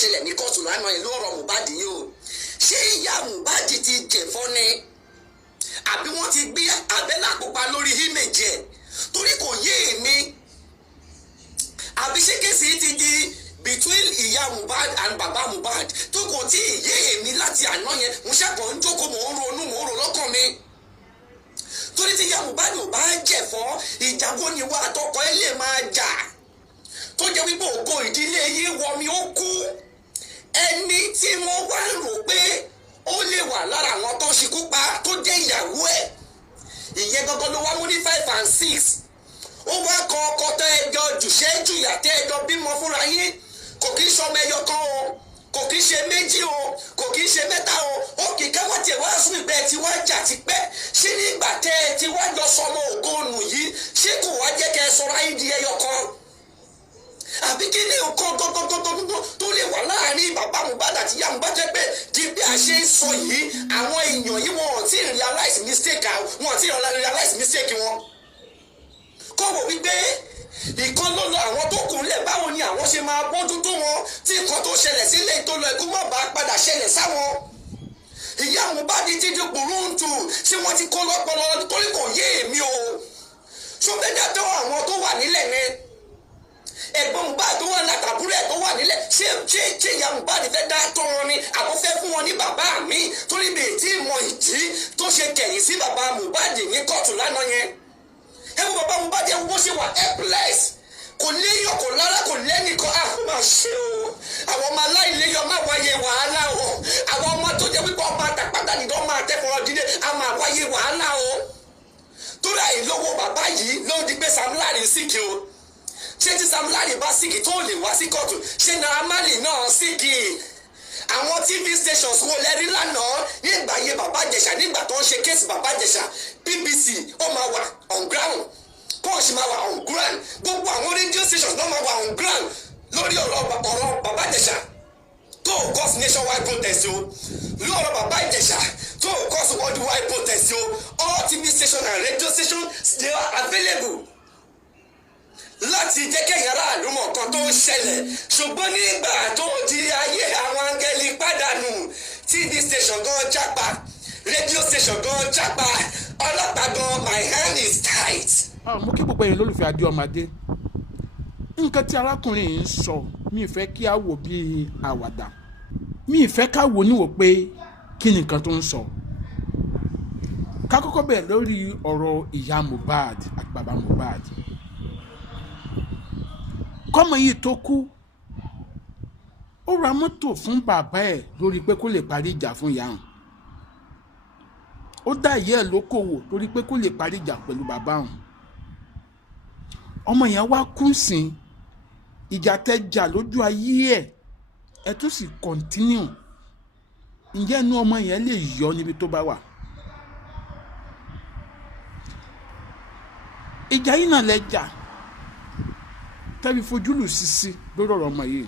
ṣẹlẹ̀ ní kóòtù lánàá yẹn lọ́rọ̀ Mohbad yìí o ṣé ìyá Mohbad ti jẹ̀fọ́ ni àbí wọ́n ti gbé àbẹ́là pupa lórí ímèjì ẹ̀ torí kò yé èmi àbí ṣé kéèsì ti di between ìyá Mohbad and bàbá Mohbad tó kò tí ì yé èmi láti àná yẹn mo ṣàkóso ń jókòó mò ń ronú mò ń rò lọ́kàn mi torí tí ìyá Mohbad ò bá jẹ̀fọ́ ìjàgbó ni wà àtọkọ ẹ lè máa jà tó jẹ́ wípé ògo ìdílé yìí wọmi ó kú ẹni tí wọ́n wá ń rò pé ó lè wà lára àwọn tó ṣekú pa tó jẹ́ ìyàwó ẹ̀ ìyẹn gangan ló wá mú ní 5 and 6 ó wá kan ọkọ tẹ ẹjọ́ jùṣẹ́ jùyà tẹ ẹjọ́ bímọ fúnra yín kò kí ń ṣọmọ ẹyọ kan o kò kí ń ṣe méjì o kò kí ń ṣe mẹ́ta o ó kì í káwá tiẹ̀ wá sún ìgbẹ́ tí wá jà ti pẹ́ ṣé nígbà tẹ́ ẹ ti wá jọ sọmọ ògo nù yìí ṣé kò wá jẹ́ kẹ́ ẹ sọra yín di ẹyọ kan àbí kí ni nǹkan gbogbogbogbogbò tó lè wà láàrin bàbá Mohbad àti ìyá Mohbad jẹ́ pé di bí a ṣe ń sọ yìí àwọn èèyàn yìí wọn ò tí ì realize mistake wọn ò tí ì realize mistake wọn kọ́ wò wípé ìkan ló lọ àwọn tó kù lẹ̀ báwo ni àwọn ṣe máa bójú tó wọn tí nǹkan tó ṣẹlẹ̀ sílẹ̀ tó lọ ikú má bàa padà ṣẹlẹ̀ sáwọn ìyá Mohbad ti di gbòòrùntù ṣé wọ́n ti kó lọ́pọlọ torí kò yé èmi o ṣọ́bẹ́dà tó àwọn tó wà nílẹ̀ ni ẹ̀gbọ́n Mohbad tó wà látàbúrẹ̀ tó wà nílẹ̀ ṣé ìyá Mohbad fẹ́ dá tọ́ wọn ni àwọn fẹ́ fún wọn ní bàbá mi torí mi tí mọ ìdí tó ṣe kẹ̀yìn sí bàbá Mohbad ní kóòtù lánàá yẹn ẹ wo bàbá Mohbad yẹn wọ́n ṣe wà helpless kò léyàn kò lára kò lẹ́nìkan máa ṣe o àwọn ọmọ aláìléyàn máa wáyé wàhálà o àwọn ọmọ tó jẹ́ wípé ọmọ àtàpàdà nìkan máa tẹ́kọ̀ọ́ dídé a máa wáyé wàhálà o torí àìlówó bàbá yìí ló di pé Sam Larry síkì o ṣé tí Sam Larry bá síkì tó lè wá sí kóòtù ṣé Naira Marley náà síkì àwọn TV stations wo lẹ́rí lánàá nígbà yẹ bàbá Ìjẹ̀ṣà nígbà tó ń ṣe kéèsì bàbá Ìjẹ̀ṣà BBC ó máa wà on ground Punch máa wà on ground gbogbo àwọn radio stations náà máa wà on ground lórí ọ̀rọ̀ bàbá Ìjẹ̀ṣà tó cause nationwide protest o lórí ọ̀rọ̀ bàbá Ìjẹ̀ṣà tó cause worldwide protest o all TV stations and radio stations they are available láti jẹ́ kẹ́yìn aráàlú mọ̀ kan tó ń ṣẹlẹ̀ ṣùgbọ́n nígbà tó di ayé àwọn áńgẹ́lì pàdánù TV station gan jápa radio station gan jápa ọlọ́pàá gan my hand is tight. mo kí gbogbo ẹ̀yin lólùfẹ́ adé ọmọdé nǹkan tí arákùnrin yìí ń sọ mi ì fẹ́ kí a wò bí àwàdà mi ì fẹ́ ká wò níwò pé kí ni nǹkan tó ń sọ ká kọ́kọ́ bẹ̀rẹ̀ lórí ọ̀rọ̀ ìyá Mohbad àti bàbá Mohbad kọ́mọ yìí tó kú ó ra mọ́tò fún bàbá ẹ̀ lórí pé kó lè parí ìjà fún ìyá hàn ó dá ìyá ẹ̀ lókòwò torí pé kó lè parí ìjà pẹ̀lú bàbá hàn ọmọ yẹn wá kú sí ìjà tẹ́ jà lójú ayé ẹ̀ tún sì kọ́ntínú ǹjẹ́ inú ọmọ yẹn lè yọ níbi tó bá wà ìjà yìí náà lẹ jà tẹ́bi fojúlù sisi lórí ọ̀rọ̀ ọmọ yìí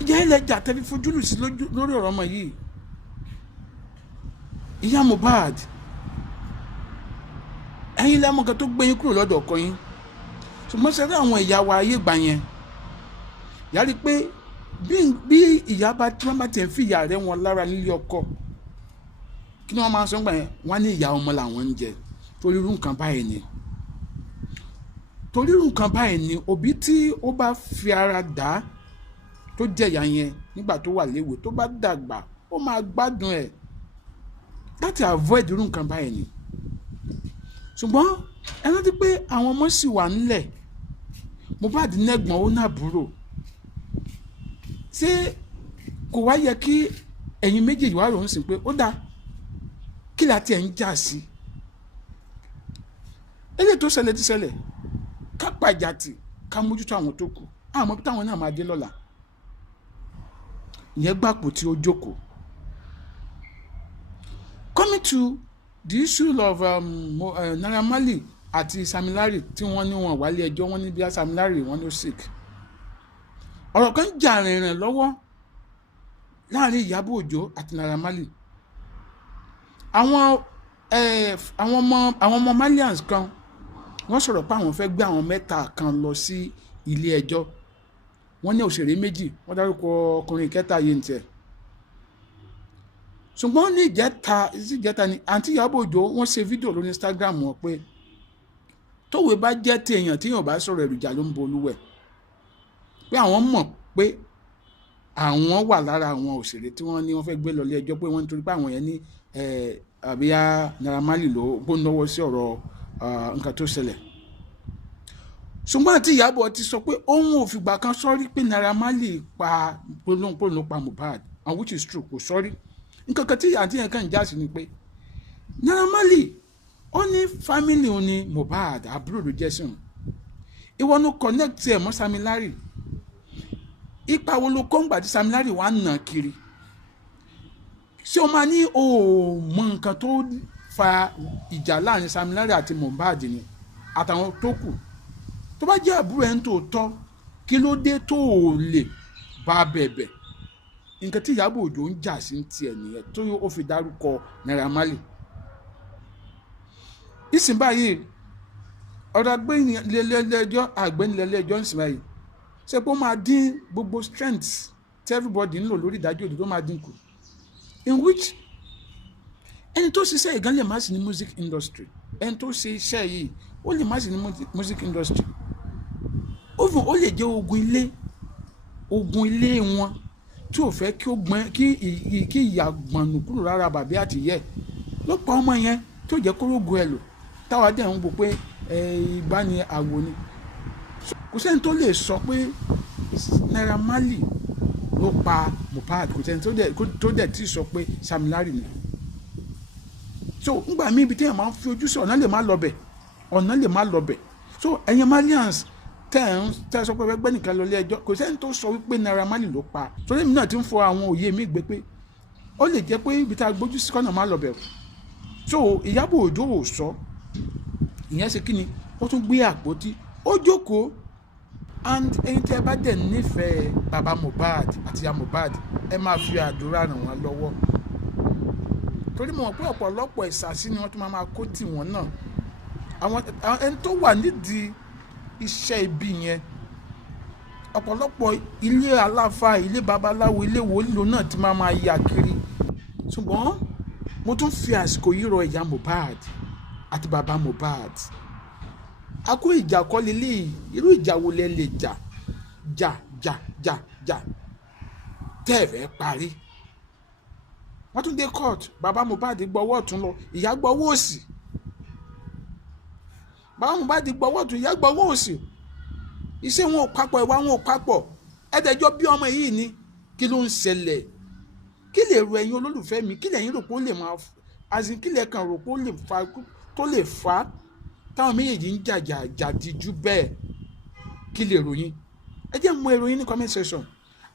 ìjà ilẹ̀ jà tẹ́bi fojúlù sí lórí ọ̀rọ̀ ọmọ yìí ìyá Mohbad ẹ̀yin lẹ́mọ̀ kan tó gbé yín kúrò lọ́dọ̀ ọkọ yín ṣùgbọ́n sẹ́dá àwọn ìyá wa ayé gbà yẹn yàrá pé bí ìyá bá tí wọ́n bá tẹ̀ ń fi ìyá rẹ̀ wọn lára nílé ọkọ kí ni wọ́n máa sọ gbà yẹn wọ́n á ní ìyá ọmọ làwọn ń jẹ torí irú nǹkan báyìí ni torí nǹkan báyìí ni òbí tí ó bá fi ara dá tó jẹ̀yà yẹn nígbà tó wà léwe tó bá dàgbà ó máa gbádùn ẹ̀ láti avoid irú nǹkan báyìí ni ṣùgbọ́n ẹ rántí pé àwọn ọmọ sì wà nílẹ̀ Mohbad nẹ́gbọ̀n ó nàbúrò ṣé kò wá yẹ kí ẹ̀yin méjèèjì wá ròhún sí pé ó dáa kí láti ẹ̀ ń jà sí eléyìí tó ṣẹlẹ̀ ti ṣẹlẹ̀ ká pàjáde ká mójútó àwọn tó kù àmọ́ bí táwọn náà máa dé lọ́la ìyẹn gbàpò tí ó jókòó. Coming to the issue of Naira Marley àti Sam Larry tí wọ́n ní wọn wálé ẹjọ́ wọn ní bí Sam Larry wọn ló sick ọ̀rọ̀ kan jà rìnrìn lọ́wọ́ láàrin Iyabo Ojo àti Naira Marley àwọn ọmọ Malians kan wọ́n sọ̀rọ̀ pé àwọn fẹ́ gbé àwọn mẹ́ta kan lọ sí ilé ẹjọ́ wọ́n ní òṣèré méjì wọ́n dárúkọ ọkùnrin kẹta yìí nìtẹ̀ ṣùgbọ́n ní ìjẹta ni àǹtí Iyabo Ojo wọ́n ṣe fídíò lórí Instagram wọn pé tówe bá jẹ́ téèyàn téèyàn bá sọ̀rọ̀ èròjà ló ń bolúwẹ̀ pé àwọn mọ̀ pé àwọn wà lára àwọn òṣèré tí wọ́n ní wọ́n fẹ́ gbé lọ ilé ẹjọ́ pé wọ́n nítorí pé àwọn yẹn ní àbíyá Naira Marley ló gbónáwó sí ọ̀rọ̀ nǹkan tó ṣẹlẹ̀ ṣùgbọ́n àti Iyabo ti sọ pé òun ò fìgbà kan sọ́rí pé Naira Marley pa polongo pa Mohbad and which is true kò sọ́rí nǹkan kan tí àǹtí yẹn kàn já sí ni pé Naira Marley ó ní family ó ní Mohbad àbúrò ló jẹ́ sùn ìwọ ló connect ẹ̀ mọ́ Sam Larry ipa wo ló kó ń gbà tí Sam Larry wà nà kiri ṣé o máa ní o mọ nǹkan tó fa ìjà láàrin Sam Larry àti Mohbad ni àtàwọn tó kù tó bá jẹ́ àbúrò ẹ̀ ń tòótọ́ kí ló dé tó o lè bá bẹ̀bẹ̀ nǹkan tí Iyabo Ojo ń jà sí tiẹ̀ nìyẹn tó o fi dárúkọ Naira Marley ìsìn báyìí ọ̀rọ̀ àgbẹ̀nilẹ́lẹ́jọ́ ń sìn báyìí ṣe pé ó máa dín gbogbo strength tí everybody ń lò lórí ìdájọ́ òdodo máa dínkù in which ẹni tó ṣiṣẹ́ ìgán lè má sí ní music industry ẹni tó ṣe iṣẹ́ yìí ó lè má sí ní music industry ó lè jẹ́ ogun ilé wọn tí ò fẹ́ kí ìyà gbọ̀nù kúrò lára bàbá àtìyẹ́ ló pa ọmọ yẹn tó jẹ́ kórógo ẹ̀ lò táwa dẹ̀ ń gbọ́ pé ìgbà ni àwo ni kò sẹ́ni tó lè sọ pé Naira Marley ló pa Mohbad kò sẹ́ni tó dẹ̀ tí sọ pé Sam Larry ni so ngbà mí ibi téèyàn máa ń fi ojú sí ọ̀nà lè má lọ bẹ̀ so ẹ̀yin Malians tẹ́ sọ pé ẹgbẹ́ nìkan lọ ilé ẹjọ́ kò sẹ́ni tó sọ wípé Naira Marley ló pa torí èmi náà ti ń fọ àwọn òye mi gbé pé ó lè jẹ́ pé ibi tá a gbójú sí kọ́nà má lọ bẹ̀ so Iyabo Ojo ò sọ ìyẹn ṣe kí ni ó tún gbé àpótí ó jókòó and ẹ̀yin tí ẹ bá dẹ̀ nífẹ̀ẹ́ bàbá Mohbad àti ìyá Mohbad ẹ máa fi àdúrà ràn wọ́n lọ́wọ́ torí mo mọ̀ pé ọ̀pọ̀lọpọ̀ ìsàsí ni wọ́n tún máa kó tì wọ́n náà àwọn ẹni tó wà nídìí iṣẹ́ ibi yẹn ọ̀pọ̀lọpọ̀ ilé aláfa ilé babaláwo ilé wòlíì náà ti máa yà kiri ṣùgbọ́n mo tún fi àsìkò yìí rọ ìyá Mohbad àti bàbá Mohbad a kó ìjà kọ́ lélẹ̀ irú ìjà wo lẹ lè jà tẹ́ ẹ̀ fẹ́ parí wọ́n tún dé court bàbá Mohbad gbọ́wọ́ ọ̀tún lọ ìyá gbọ́wọ́ òsì bàbá Mohbad gbọ́wọ́ ọ̀tún ìyá gbọ́wọ́ òsì iṣẹ́ wọn ò papọ̀ ìwà wọn ò papọ̀ ẹ̀ẹ́dẹ̀jọ́ bí ọmọ yìí ni kí ló ń ṣẹlẹ̀ kí lè ro ẹ̀yin olólùfẹ́ mi kí lẹ̀yin rò pé ó lè máa azin kí lẹ̀ kàn rò pé ó lè fa tó lè fa táwọn méjèèjì ń jàdíjú bẹ́ẹ̀ kí lè ròyìn ẹ jẹ́ mú ìròyìn ní comment section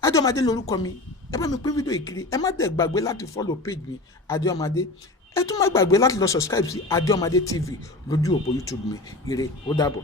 Adéọmọdé lórúkọ mi ẹ bá mi pín fídíò ìkiri ẹ má dẹ̀ gbàgbé láti follow page mi Adéọmọdé ẹ tún má gbàgbé láti lọ subscribe sí Adéọmọdé TV lójú òpó YouTube mi ire ó dàbọ̀.